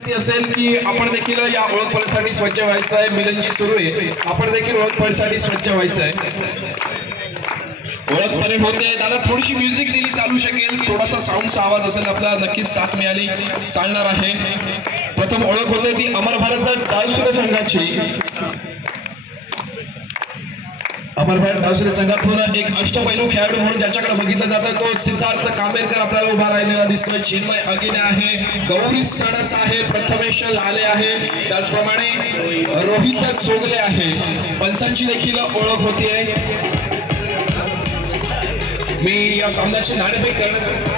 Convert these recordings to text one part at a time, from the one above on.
असेल की आपण देखील या ओळखपणासाठी स्वच्छ व्हायचं आहे। मिलनजी सुरू आहे, आपण देखील ओळखपणासाठी स्वच्छ व्हायचं आहे। ओळखपणे होते दादा, थोडीशी म्युझिक दिली चालू शकेल, थोडासा साऊंडचा आवाज असेल आपल्याला नक्कीच साथ मिळाली चालणार आहे। प्रथम ओळख होते ती अमर भारत डावसुरे संघाची। अमर भारत डावसुरे संघातून एक अष्टपैलू खेळाडू म्हणून ज्याच्याकडे बघितलं जातं तो सिद्धार्थ कामेरकर आपल्याला उभा राहिलेला दिसतोय। चिन्मय अगिने आहे, गौरी सणस आहे, प्रथमेश लाले आहे, त्याचप्रमाणे रोहित चोगले आहे। पंचांची देखील ओळख होतीये। मी या सामन्याची नाणेफेक करण्यासाठी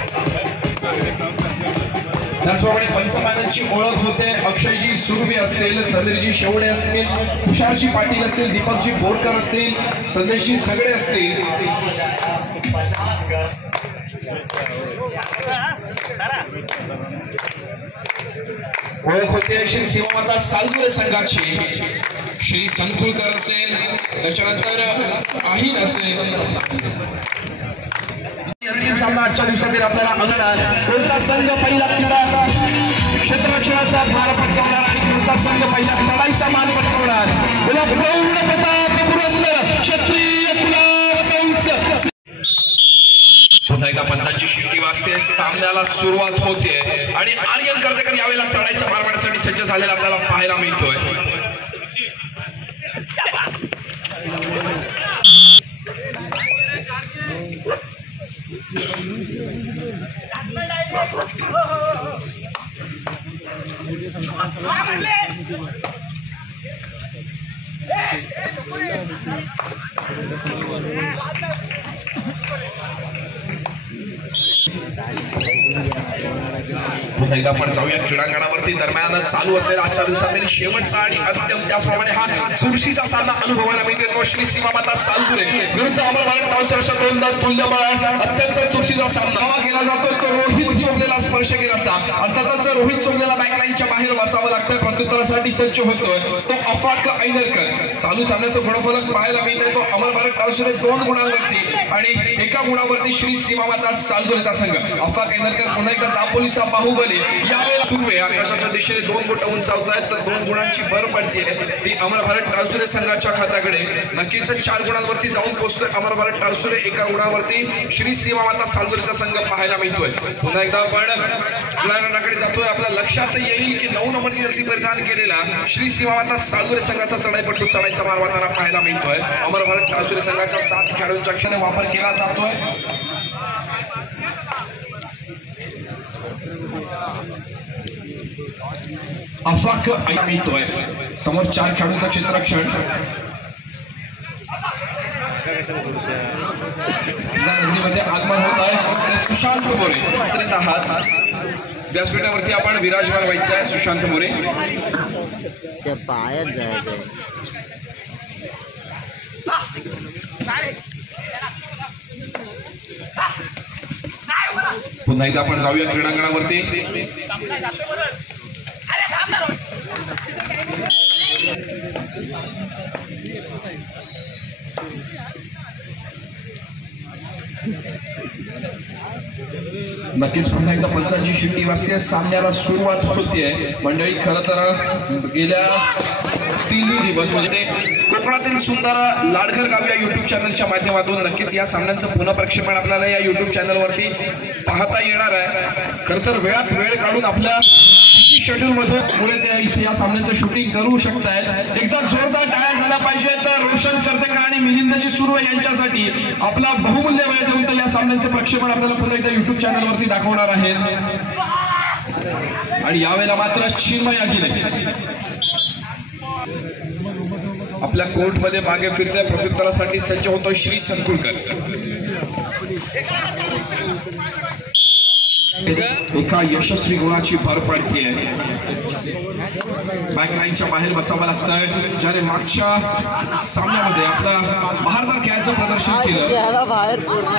त्याचप्रमाणे पंचमानांची ओळख होते। अक्षयजी सुरभी असतील, समीरजी शेवडे असतील, तुषारजी पाटील असतील, दीपकजी बोरकर असतील, संदेशजी सगळे असतील। ओळख होते श्री सीमामाता सालगुरे संघाची। श्री संकुलकर असेल, त्याच्यानंतर आहीन असेल। अंतिम सामना आजच्या दिवसातील आपल्याला अंगणार कोणता संघ पहिला खेळणार, क्षेत्ररक्षणाचा भार पटकावणार आणि कोणता संघ पहिला चढाईचा मान पटकावणार। बोला प्रौढ प्रताप पुरंदर क्षत्रिय कुलावतंस। पुन्हा एकदा पंचांची शिट्टी वाजते, सामन्याला सुरुवात होते आणि आर्यन कर्तेकर यावेळेला चढाईचा भार मारण्यासाठी सज्ज झालेला आपल्याला पाहायला मिळतोय। पुन्हा एकदा आपण जाऊया क्रीडांगणावरती। दरम्यान चालू असलेला आजच्या दिवसातील शेवटचा आणि अंतिम त्याचप्रमाणे हा चुरशीचा सामना अनुभवायला मिळतो। तो श्री सीमामाता सालगुरे विरुद्ध अमर भारत डावसुऱ्याचा दोनदा तुल्यबळ अत्यंत चुरशीचा सामना केला जातो। तो रोहित चोगलेला स्पर्श केल्याचा, अर्थातच रोहित चोगलेला बॅकलाईनच्या बाहेर बसावं लागतं, प्रत्युत्तरासाठी सज्ज होतोय तो अफाक ऐनरकर। चालू सामन्याचं गुणफलक पाहायला मिळतंय तो अमर भारत डावसुरे 2 गुणांवरती आणि 1 गुणावरती श्री सीमामाता सालगुरेचा संघ। अफाक ऐनरकर पुन्हा एकदा दापोलीचा बाहुबली यावेळेला सुरू आहे। आकाशाच्या दिशेने 2 बोट उंचावतायत, तर 2 गुणांची भर पडते ती अमर भारत डावसुरे संघाच्या खात्याकडे। नक्कीच 4 गुणांवरती जाऊन पोहोचतोय अमर भारत डावसुरे, 1 गुणावरती श्री सीमामाता सालगुरेचा संघ पाहायला मिळतोय। पुन्हा एकदा आपण क्रीडांगणाकडे जातोय। आपल्या लक्षात येईल की 9 नंबरची जर्सी परिधान केलेला श्री सीमामाता सालगुरे संघाचा चढाईपटू चढाईचा मार वाहताना पाहायला मिळतोय। अमर भारत डावसुरे संघाच्या 7 खेळाडूंच्या क्षणे वापर केला जातोय। अफाक मिळतोय समोर 4 खेळाडूंचा क्षेत्ररक्षण। नदीमध्ये आगमन होत आहे सुशांत मोरे उतरत आहात व्यासपीठावरती आपण विराजमान व्हायचं आहे। सुशांत मोरे पायात जायचं। पुन्हा एकदा आपण जाऊया क्रीडांगणावरती। नक्कीच पुन्हा एकदा पंचांची शिट्टी वाजते, सामन्याला सुरुवात होतीये। मंडळी खरं तर गेल्या 3 दिवस म्हणजे ते कोकणातील सुंदर लाडघर गाव या युट्यूब चॅनलच्या माध्यमातून नक्कीच या सामन्यांचं पुनःप्रक्षेपण आपल्याला या युट्यूब चॅनलवरती पाहता येणार आहे। खरं तर वेळात वेळ काढून आपल्या शेड्यूल मधून पुढे ते इथे या सामन्यांचं शूटिंग करू शकतायत। एकदा जोरदार टाळ्या झाल्या पाहिजे तर रोशन कर्तेकर आणि मिलिंदजी सुर्वे यांच्यासाठी आपला बहुमूल्य वेळ देऊन तर या सामन्यांचं प्रक्षेपण आपल्याला पुन्हा एकदा युट्यूब चॅनलवरती दाखवणार आहे। आणि यावेळेला मात्र चिन्मय अगिने आपल्या कोर्टमध्ये मागे फिरत्या प्रत्युत्तरासाठी सज्ज होतो श्री संकुलकर। एका यशस्वी गुणाची भर पडतीये। बॅकलाईनच्या बाहेर बसावं लागतंय, ज्याने मागच्या सामन्यामध्ये आपला बहारदार खेळाचं प्रदर्शन केलं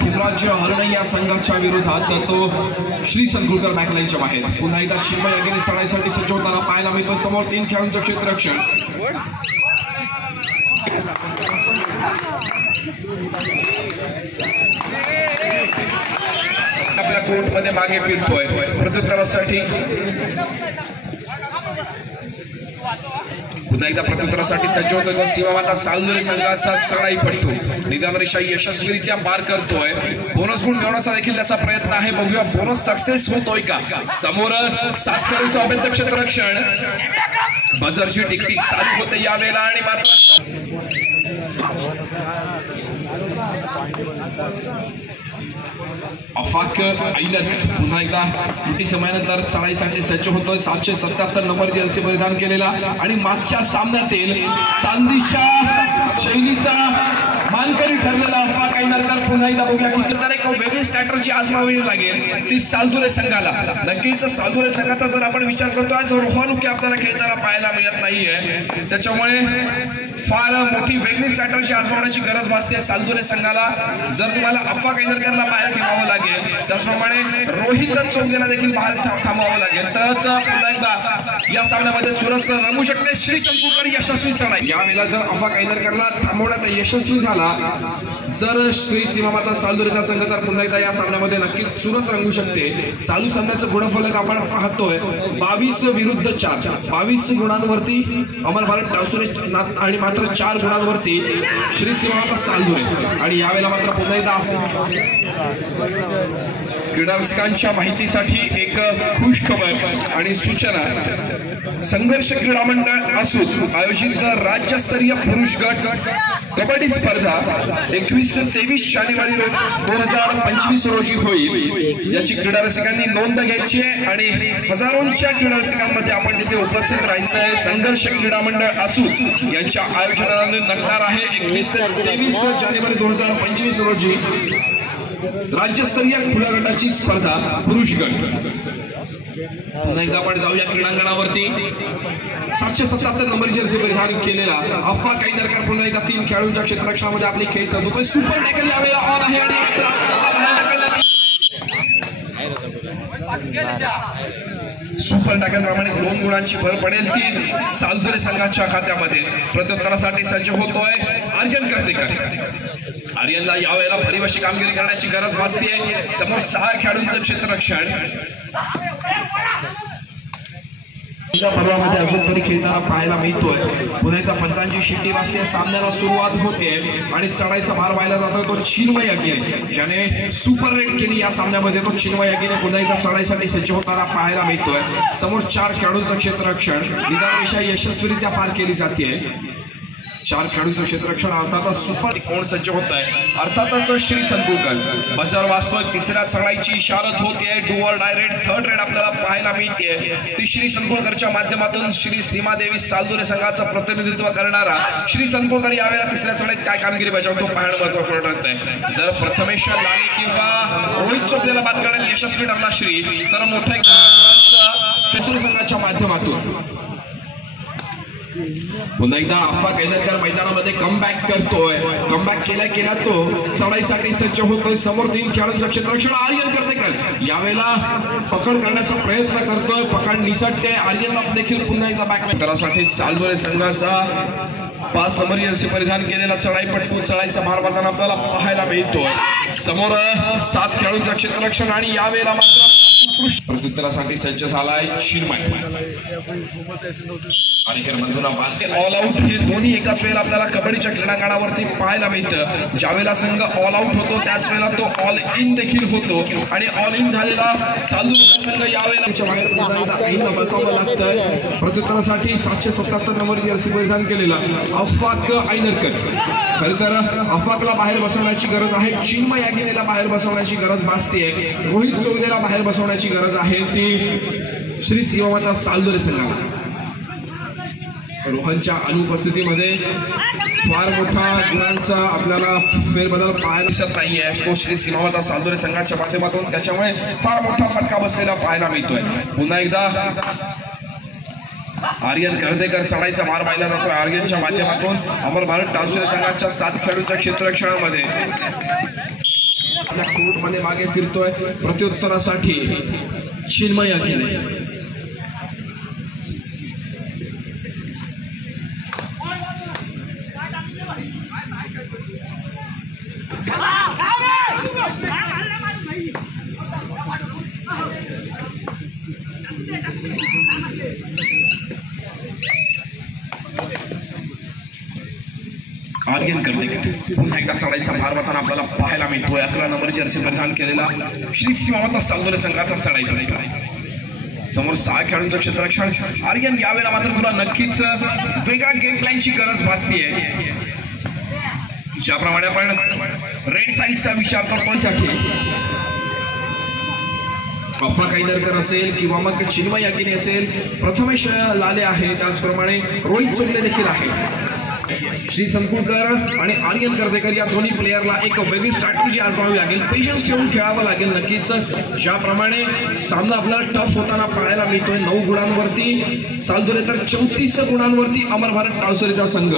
हिमराज हरण या संघाच्या विरोधात, तर तो श्री संकुलकर बॅकलाईनच्या बाहेर। पुन्हा एकदा चिन्मय अगिने चढाईसाठी सज्ज होताना पाहायला मिळतो। समोर 3 खेळाडूंचं क्षेत्ररक्षण। आपल्या कोर्टमध्ये मागे फिरतोय प्रत्युत्तरासाठी पुन्हा एकदा प्रत्युत्तरासाठी सज्ज होतोय तो सीमामाता सालदुरे संघाचा चढाईपट्टू निदान रेषा यशस्वीरित्या पार करतोय. बोनस गुण मिळवण्याचा देखील त्याचा प्रयत्न आहे. बघूया बोनस सक्सेस होतोय का. समोर 7 खेळाडूंचं अभेद्य क्षेत्ररक्षण बजरची टिकटिक चालू होते यावेळेला आणि मात्र अफाक आयलर पुन्हा एकदा मोठी समयानंतर चढाईसाठी सज्ज होतोय. 777 नंबर जर्सी परिधान केलेला आणि मागच्या सामन्यातील चांदीच्या शैलीचा मानकरी ठरलेला अफाक आयलरकर पुन्हा एकदा बघूया किती तर एक वेगळी स्ट्रॅटर्जी आजमावी लागेल ती सालदुरे संघाला. नक्कीच सालदुरे संघाचा जर आपण विचार करतो आज रोहानुकी आपल्याला खेळताना पाहायला मिळत नाहीये. त्याच्यामुळे फार मोठी वेगळी स्ट्रॅटर्जी आजमावण्याची गरज भासते सालदुरे संघाला. जर तुम्हाला अफाक आयलरकरला बाहेर ठेवावं लागेल त्याचप्रमाणे रोहित चौगेला देखील बाहेर थांबवावं लागेल तरच पुन्हा एकदा या सामन्यामध्ये चुरस रंगू शकते. श्री संकुलकर यशस्वी चढाई यावेळेला जर अफाक आयलरकरला थांबवण्यात यशस्वी झाला जर श्री सीमामाता सालदुरेचा संघ तर पुन्हा एकदा या सामन्यामध्ये नक्कीच चुरस रंगू शकते. चालू सामन्याचं गुणफलक आपण पाहतोय 22 विरुद्ध 4. 22 गुणांवरती अमर भारत टासुरे आणि मात्र 4 गुणांवरती श्री सीमामाता सालदुरे. आणि यावेळेला मात्र पुन्हा एकदा क्रीडा रसिकांच्या माहितीसाठी एक खुश खबर आणि सूचना. संघर्ष क्रीडा मंडळ असून आयोजित राज्यस्तरीय पुरुष गट कबड्डी स्पर्धा 21 ते 23 जानेवारी 2025 रोजी होईल. याची क्रीडा रसिकांनी नोंद घ्यायची आहे आणि हजारोंच्या क्रीडा रसिकांमध्ये आपण तिथे उपस्थित राहायचं आहे. संघर्ष क्रीडा मंडळ असून यांच्या आयोजनाने नडणार आहे 21 ते 23 जानेवारी 2025 रोजी राज्यस्तरीय खुल्या गटाची स्पर्धा पुरुष गट. पुन्हा एकदा आपण जाऊया क्रीडांगणावरती. 777 नंबर जर्सी परिधान केलेला अफाक आयलरकर पुन्हा एकदा 3 खेळाडूंच्या क्षेत्ररक्षणामध्ये आपली खेळ साधतोय. सुपर टॅकल यावेळेला ऑन आहे आणि सुपर टॅकल प्रमाणे 2 गुणांची भर पडेल ती सालदुरे संघाच्या खात्यामध्ये. प्रत्युत्तरासाठी सज्ज होतोय आर्यन कर्तेकर. आर्यनला यावेळेला भरीव कामगिरी करण्याची गरज भासते. समोर 6 खेळाडूंचं क्षेत्ररक्षण पर्वामध्ये अजून तरी खेळताना पाहायला मिळतोय. पुन्हा एकदा पंचांची शिट्टी वाजते. सामन्याला सुरुवात होते आणि चढाईचा भार व्हायला जातोय तो चिन्मय अगिने ज्याने सुपर रेड केली या सामन्यामध्ये. तो चिन्मय अगिने पुन्हा एकदा चढाईसाठी सज्ज होताना पाहायला मिळतोय. समोर 4 खेळाडूंचं क्षेत्ररक्षण निदान रेषा यशस्वीरित्या पार केली जाते. 4 खेळाडूंचं क्षेत्ररक्षण अर्थातच सुपर कोण सज्ज होत आहे अर्थातच श्री संकुलकर. बजर वाजतोय. तिसऱ्या चढाईची इशारत होते. डुअर डायरेक्ट 3rd रेड आपल्याला पाहायला मिळते. ती श्री संकुलकरच्या माध्यमातून श्री सीमादेवी सालदुरे संघाचं प्रतिनिधित्व करणारा श्री संकुलकर यावेळेला तिसऱ्या चढाईत काय कामगिरी बजावतो पाहणं महत्त्वपूर्ण ठरत आहे. जर प्रथमेश लाले किंवा रोहित चौगेला बाद करण्यात यशस्वी ठरला श्री तर मोठ्या फेसुरी संघाच्या माध्यमातून पुन्हा एकदा अफाक आयलरकर मैदानामध्ये कमबॅक करतोय. कमबॅक केला तो चढाईसाठी सज्ज होतोय. समोर 3 खेळाडूंचं क्षेत्ररक्षण आर्यन कर्तेकर यावेळेला पकड करण्याचा प्रयत्न करतोय. पकड निसटते. आर्यनला देखील पुन्हा एकदा बॅक तरासाठी सालदुरे संघाचा 5 नंबर जर्सी परिधान केलेला चढाईपट्टू चढाईचा भार वाहताना आपल्याला पाहायला मिळतोय. समोर 7 खेळाडूंचं क्षेत्ररक्षण आणि यावेळेला मात्र प्रत्युत्तरासाठी सज्ज झालाय चिन्मय. ऑल आउट हे दोन्ही एकाच वेळेला आपल्याला कबड्डीच्या क्रीडांगणावरती पाहायला मिळतं. ज्यावेळेला संघ ऑल आउट होतो त्याच वेळेला तो ऑल इन देखील होतो आणि ऑल इन झालेला सालदुरे संघ यावेळेला बसावं लागतं. प्रत्युत्तरासाठी 777 नंबर जर्सी परिधान केलेला अफाक आयलरकर. खरं तर अफाकला बाहेर बसवण्याची गरज आहे. चिन्मय अगिनेला बाहेर बसवण्याची गरज भासते. रोहित चौगेला बाहेर बसवण्याची गरज आहे ती श्री सीमामाता सालदुरे संघाला. रोहनच्या अनुपस्थितीमध्ये फार मोठा गुणांचा आपल्याला फेरबदल पाहायला दिसत नाहीये तो श्री सीमामाता सालदुरे संघाच्या माध्यमातून. त्याच्यामुळे फार मोठा फटका बसलेला पाहायला मिळतोय. पुन्हा एकदा आर्यन कर्तेकर चढाईचा मार पाहिला जातोय. आर्यनच्या माध्यमातून अमर भारत टासुरे संघाच्या 7 खेळाडूंच्या क्षेत्ररक्षणामध्ये आपल्या कोर्टमध्ये मागे फिरतोय. प्रत्युत्तरासाठी चिन्मय अगिने. आर्यन करते पुन्हा एकदा चढाईचा भार वाहताना आपल्याला पाहायला मिळतोय. 11 नंबर जर्सी परिधान केलेला श्री सीमामाता सालदोरे संघाचा चढाई करत समोर 6 खेळाडूंचं क्षेत्ररक्षण. आर्यन यावेळेला मात्र तुला नक्कीच वेगळ्या गेम प्लॅनची गरज भासतीये. ज्याप्रमाणे आपण रेड साईडचा विचार करतोय साठी अफा काईनरकर असेल किंवा मग चिन्मय यागिनी असेल, प्रथमेश लाले आहे, त्याचप्रमाणे रोहित चोगले देखील आहे. श्री संकुळकर आणि आर्यन करदेकर या दोन्ही प्लेयरला एक वेगळी स्ट्रॅटेजी आजमावी लागेल, पेशन्स ठेवून खेळावं लागेल. नक्कीच ज्याप्रमाणे सामना आपल्याला टफ होताना पाहायला मिळतोय. 9 गुणांवरती सालदोरे तर 34 गुणांवरती अमर भारत टावसरीचा संघ.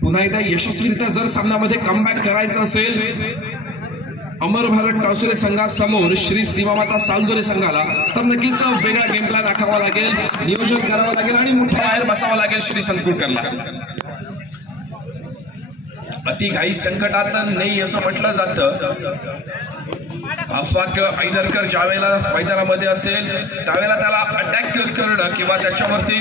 पुन्हा एकदा यशस्वीरित्या जर सामन्यामध्ये कमबॅक करायचं असेल अमर भारत टावसरे संघासमोर श्री सीमामाता सालदोरे संघाला, तर नक्कीच वेगळा गेम प्लॅन आखावा लागेल, नियोजन करावं लागेल आणि मोठ्या बाहेर बसावं लागेल. श्री संकुळकरला अति घाई संकटात नाही असं म्हटलं जातं. अफाक आईनरकर ज्या वेळेला मैदानामध्ये असेल त्यावेळेला त्याला अटॅक करणं किंवा त्याच्यावरती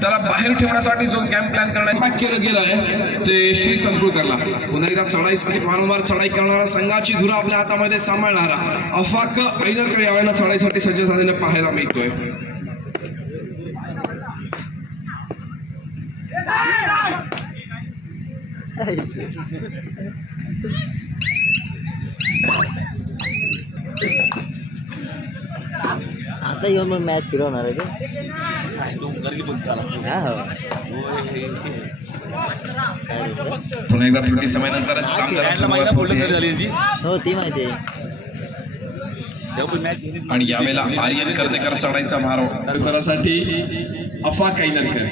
त्याला बाहेर ठेवण्यासाठी जो गेम प्लॅन करणं केलं गेलं आहे ते श्री संकुळकरला. पुन्हा एकदा चढाईसाठी वारंवार चढाई करणारा, संघाची धुरा आपल्या हातामध्ये सांभाळणारा अफाक आईनरकर यावेळेला चढाईसाठी सज्ज झालेलं पाहायला मिळतोय. आता येऊन मग मॅच फिरवणार आहे पुन्हा एकदा त्रुटी समयानंतर सामन्याला सुरुवात होते. हो ती माहिती आहे. आणि यावेळेला आर्यन करदेकर चढाईचा भार करण्यासाठी अफा काईनरकर.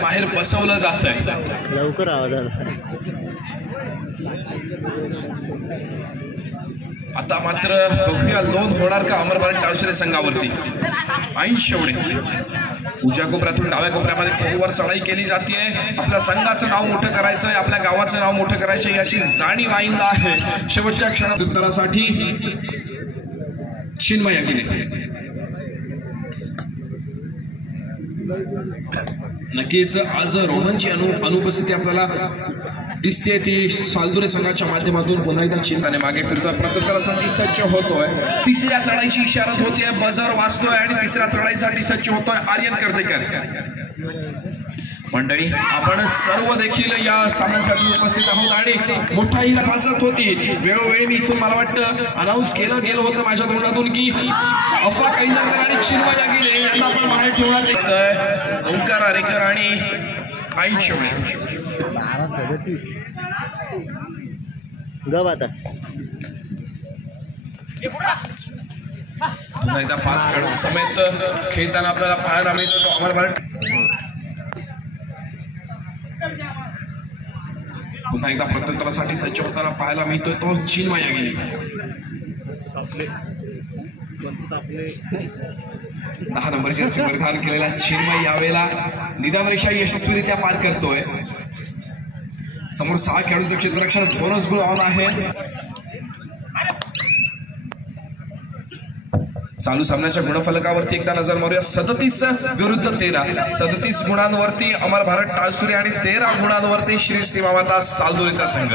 बाहेर बसवलं जात आहे. लवकर आवाज आला. आता मात्र बघूया लोन होणार का अमर भारत टावसरे संघावरती. 80 एवढे उजव्या कोपऱ्यातून डाव्या कोपऱ्यामध्ये खोलवर चढाई केली जाते. आपल्या संघाचं नाव मोठं करायचंय, आपल्या गावाचं नाव मोठं करायचं याची जाणीव आईंदा आहे. शेवटच्या क्षणात उत्तरासाठी चिन्मय यागिनी. नक्कीच आज रोहनची अनुपस्थिती आपल्याला दिसते. ती सालदोरे संघाच्या माध्यमातून पुन्हा एकदा चिंताने मागे फिरतोय, प्रत्युत्तरासाठी सज्ज होतोय. तिसऱ्या चढाईची इशारत होतीये, बजर वाजतोय आणि तिसऱ्या चढाईसाठी सज्ज होतोय आर्यन करदेकर. मंडळी आपण सर्व देखील या सामन्यासाठी उपस्थित आहोत आणि मोठाही भासत होती. वेळोवेळी मी इथून मला वाटतं अनाऊन्स केलं गेलं होतं माझ्या तोंडातून की अफा काईनरकर आणि चिन्मय यागिनी यांना आपण बाहेर ठेवण्यात येतंय. ओंकार आरेकर आणि 80 गब आता पुन्हा एकदा 5 खेळाडू समेत खेळताना आपल्याला पाहायला मिळतो तो अमर भारत. पुन्हा एकदा प्रत्युत्तरासाठी सज्ज होताना पाहायला मिळतो तो चिन्मय यागिनी. 10 नंबर जर्सी परिधान केलेला चिन्मय यावेळेला निदान रेषा यशस्वीरित्या पार करतोय. समोर 6 खेळाडूंचं क्षेत्ररक्षण 2 गुण ऑन आहे. चालू सामन्याच्या गुणफलकावरती एकदा नजर मारूया. 37 विरुद्ध 13. 37 गुणांवरती अमर भारत टाळसुरे आणि 13 गुणांवरती श्री सीमामाता सालदोरेचा संघ.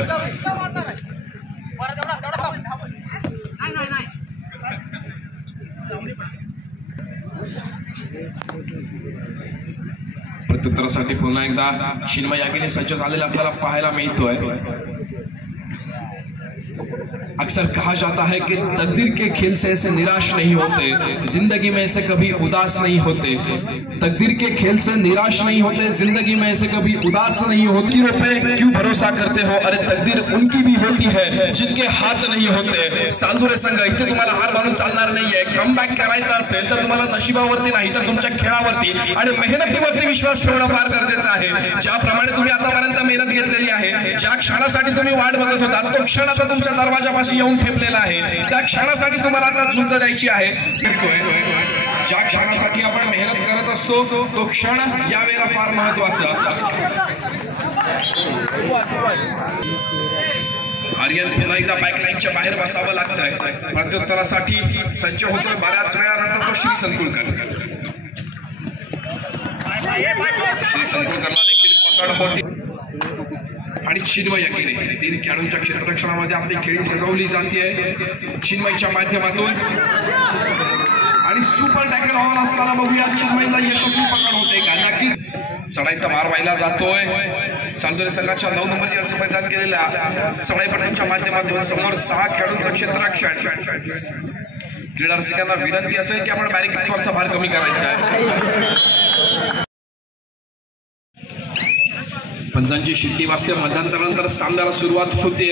प्रत्युत्तरासाठी पुन्हा एकदा चिन्मय यागिनी सज्ज झालेला आपल्याला पाहायला मिळतोय. अक्सर कहा जाता है कि तकदीर के खेल से ऐसे निराश नहीं होते, जिंदगी में ऐसे कभी उदास नहीं होते. तकदीर के खेल से निराश नहीं होते, जिंदगी में ऐसे कभी उदास नहीं होती. पे क्यों भरोसा करते हो? अरे तकदीर उनकी भी होती है जिनके हात नहीं होते. सालदोरे संघ इथे तुम्हाला हार मानून चालणार नाहीये. कमबॅक करायचा असेल तर तुम्हाला नशिबावरती नाही तर तुमच्या खेळावरती आणि मेहनतीवरती विश्वास ठेवणं फार गरजेचं आहे. ज्याप्रमाणे तुम्ही आतापर्यंत मेहनत घेतलेली आहे, ज्या क्षणासाठी तुम्ही वाट बघत होता तो क्षण आता तुमच्या दरवाजापाशी येऊन ठेपलेला आहे. त्या क्षणासाठी तुम्हाला आता झुंज द्यायची आहे. ज्या क्षणासाठी आपण मेहनत करत असतो तो क्षण यावेळेला फार महत्वाचा. आर्यन पुन्हा एकदा बॅकलाईनच्या बाहेर बसावं लागतंय. प्रत्युत्तरासाठी सज्ज होतोय बऱ्याच वेळानंतर तो श्री संकुलकर. श्री संकुलकरला देखील पकड होती आणि चिन्मय केले. 3 खेळाडूंच्या क्षेत्ररक्षणामध्ये आपली खेळी सजवली जाते चिन्मयच्या माध्यमातून आणि सुपर टॅकल ऑन असताना बघूया चिन्मयला यशस्वी पकड होते का. नक्की चढाईचा मार व्हायला जातोय. सालदुरे संघाच्या 9 नंबरची असे परिधान केलेल्या चढाईपटांच्या माध्यमातून समोर 6 खेळाडूंचं क्षेत्ररक्षण. क्रीडा रसिकांना विनंती असेल की आपण बॅरिकेडवरचा भार कमी करायचा आहे. पंचांची शिट्टी वाजते. मध्यंतरानंतर सामन्याला सुरुवात होते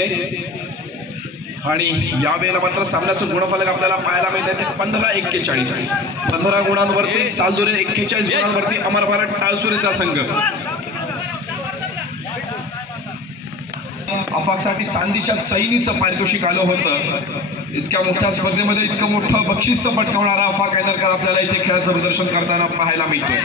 आणि यावेळेला मात्र सामन्याचं गुणफलक आपल्याला पाहायला मिळते ते 15-41 आहे. 15 गुणांवरती सालदुरे, 41 गुणांवरती अमर भारत टाळसुरेचा संघ. अफाकसाठी चांदीच्या चैनीचं पारितोषिक आलं होतं. इतक्या मोठ्या स्पर्धेमध्ये इतकं मोठं बक्षीस पटकावणारा अफाक ऐनरकर आपल्याला इथे खेळाचं प्रदर्शन करताना पाहायला मिळतोय.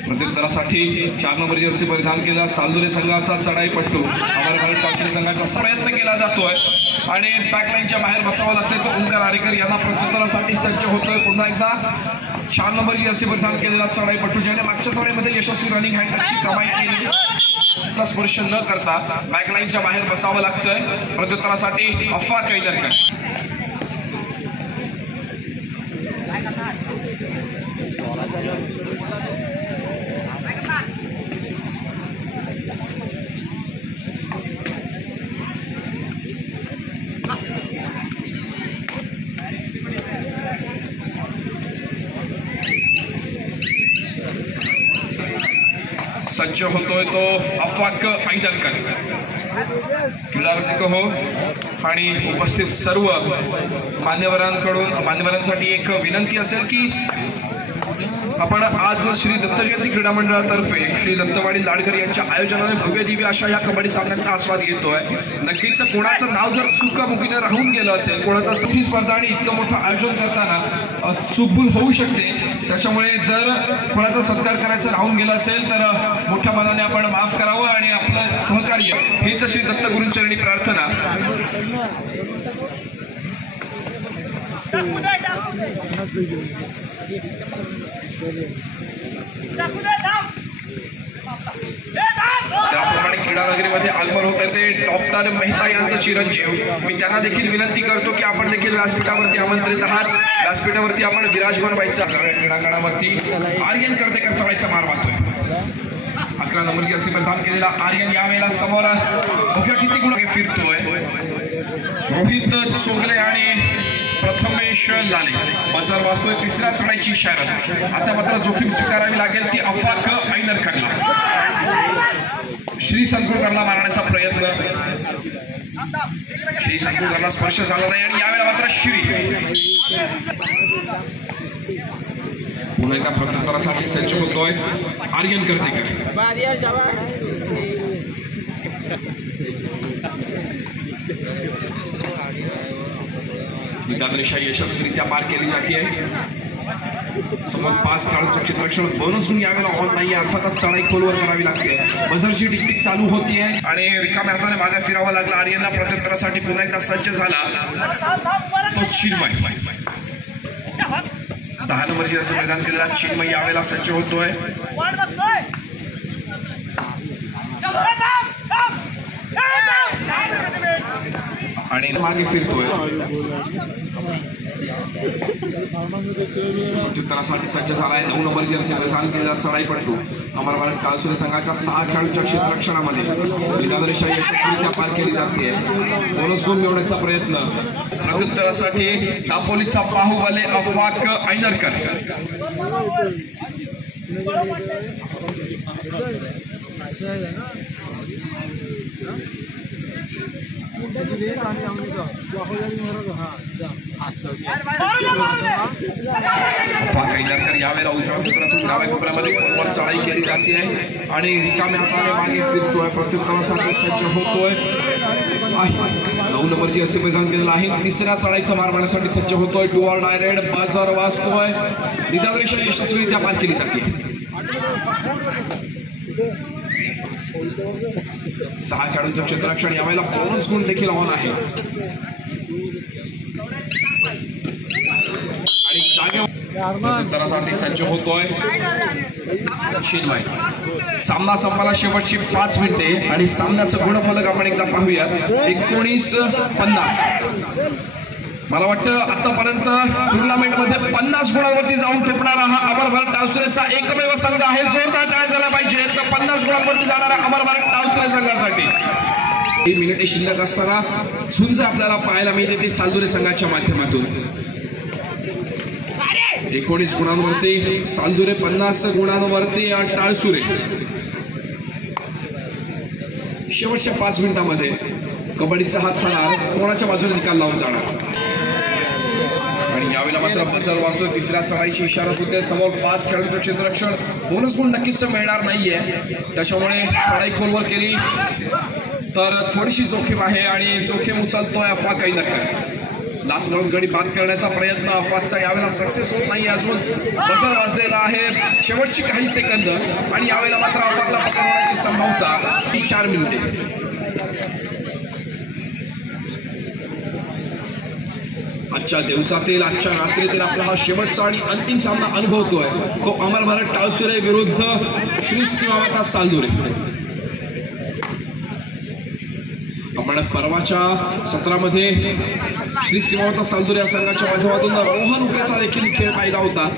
प्रत्युत्तरासाठी 4 नंबर जर्सी परिधान केला सालदुरे संघाचा चढाईपट्टू अमर भारत टाळसुरे संघाचा प्रयत्न केला जातोय आणि बॅकलाईनच्या बाहेर बसावं लागतंय. तो ओंकार आरेकर यांना प्रत्युत्तरासाठी सज्ज होतोय. पुन्हा एकदा 4 नंबरची जर्सी परिधान केलेला चढाईपट्टू ज्याने मागच्या चढाईमध्ये यशस्वी रनिंग हँडची कमाई केली. स्पर्श न करता बॅकलाईनच्या बाहेर बसावं लागतंय. प्रत्युत्तरासाठी अफाक ऐनरकर. सज्ज होतोय तो अफाक ऐनरकर. क्रीडा रसिक हो आणि उपस्थित सर्व मान्यवरांसाठी एक विनंती असेल की आपण आज श्री दत्त जयंती क्रीडा मंडळातर्फे श्री दत्तवाडी लाडकर यांच्या आयोजनाने भव्य दिव्य अशा या कबड्डी सामन्यांचा आस्वाद घेतोय. नक्कीच कोणाचं नाव जर चुकामुकीने राहून गेलं असेल, कोणाचा मोठी स्पर्धा आणि इतकं मोठं आयोजन करताना चूकभूल होऊ शकते. त्याच्यामुळे जर कोणाचा सत्कार करायचं राहून गेलं असेल तर मोठ्या मनाने आपण माफ करावं आणि आपलं सहकार्य हीच श्री दत्त गुरुचरणी प्रार्थना. त्याचप्रमाणे क्रीडा नगरीमध्ये आगमन होत आहे ते डॉक्टर मेहता यांचं चिरंजीव. मी त्यांना देखील विनंती करतो की आपण देखील व्यासपीठावरती आमंत्रित आहात. व्यासपीठावरती आपण विराजमान व्हायचं. क्रीडांगणावरती आर्यन करतेकर चढाईचा मार मारतोय. 11 नंबरची जर्सी परिधान केलेला आर्यन यावेळेला समोर बघूया किती गुण फिरतोय. रोहित चोगले आणि प्रथमेश लाले बाजार वाचतोय. तिसऱ्या चढाईची इशारत. आता मात्र जोखीम स्वीकारावी लागेल ती अफाक ऐनरकरला. श्री संकुलकरला मारण्याचा प्रयत्न. श्री संकुलकरला स्पर्श झाला नाही आणि यावेळेला मात्र श्री पुन्हा एकदा प्रत्युत्तरासाठी सज्ज होतोय आर्यन करतेकर. निदानरेषा यशस्वीरित्या पार केली जाते. समोर 5 खेळाडूंचं क्षेत्ररक्षण बोनस गुण यावेळेला ऑन नाही. अर्थातच चढाई खोलवर करावी लागते. बझरची टिकटिक चालू होतीये आणि रिकाम्या हाताने मागे फिरावं लागलं. आर्यनला प्रत्युत्तरासाठी पुन्हा एकदा सज्ज झाला तो चिन्मय. 10 नंबरची असं मैदान केलेला चिन्मय यावेळेला सज्ज होतोय. आणि मागे फिरतोय. प्रत्युत्तरासाठी सज्ज झालाय. 9 नंबर जर्सी परिधान केलेला चढाईपट्टू अमर भारत टाळसुरे संघाच्या 6 खेळाडूंच्या क्षेत्ररक्षणामध्ये निदानरेषा यशस्वीरित्या पार केली जाते. बोनस गुण मिळवण्याचा प्रयत्न. प्रत्युत्तरासाठी दापोलीचा बाहुबले अफाक ऐनरकर. अफाक ऐनरकर यावेळेला उजव्या कोपऱ्यातून डाव्या कोपऱ्यामध्ये खोलवर चढाई केली जाते आणि रिकाम्या हाताने मागे फिरतोय. प्रत्युत्तरासाठी सज्ज होतोय. 9 नंबरची असे मैदान केलेलं आहे. तिसऱ्या चढाईचा मार मारण्यासाठी सज्ज होतोय. डू ऑर डाय रेड बाजार वाजतोय. निदानरेषा यशस्वीरित्या पार केली जाते. 6 खेळाडूंचं क्षेत्ररक्षण यावेळेला बोनस गुण देखील ऑन आहे आणि जागेवर सज्ज होतोय सामना संपाला शेवटची 5 मिनिटे आणि सामन्याचं गुणफलक आपण एकदा पाहूया 19-50. मला वाटतं आतापर्यंत टुर्नामेंट मध्ये 50 गुणांवरती जाऊन ठोकणारा हा अमर भारत टावसुरेचा एकमेव संघ आहे. जोरदार टाळ्या झाल्या पाहिजे तर 50 गुणांवरती जाणारा अमर भारत टावसुरे संघासाठी. 1 मिनिटे शिल्लक असताना झुंज आपल्याला पाहायला मिळते ती सालदुरे संघाच्या माध्यमातून. 19 गुणांवरती सालदुरे, 50 गुणांवरती टाळसुरे. शेवटच्या 5 मिनिटांमध्ये कबड्डीचा हात ठरणार कोणाच्या बाजूने निकाल लावून जाणार. आणि यावेळेला मात्र बजर वाचतोय. तिसऱ्या चढाईची इशारा होते. समोर 5 खेळाडूंचं क्षेत्ररक्षण. बोनस गुण नक्कीच मिळणार नाहीये त्याच्यामुळे चढाई खोलवर केली तर थोडीशी जोखीम आहे आणि जोखीम उचलतोय अफवा काही नका. लात लावून गडी बाद करण्याचा प्रयत्न अफवाचा यावेळेला सक्सेस होत नाही. अजून बजर वाजलेला आहे. शेवटची काही सेकंद आणि यावेळेला मात्र अफवाला पकडण्याची संभाव्यता 4 मिनिटे. आजच्या दिवसातील आजच्या रात्रीतील आपला हा शेवटचा आणि अंतिम सामना अनुभवतोय तो अमर भारत टाळसुरे विरुद्ध श्री सीमामाता सालदुरे. आपण परवाच्या सत्रामध्ये श्री सीमामाता सालदुरे या संघाच्या माध्यमातून रोहन उकेचा देखील खेळ पाहिला होता.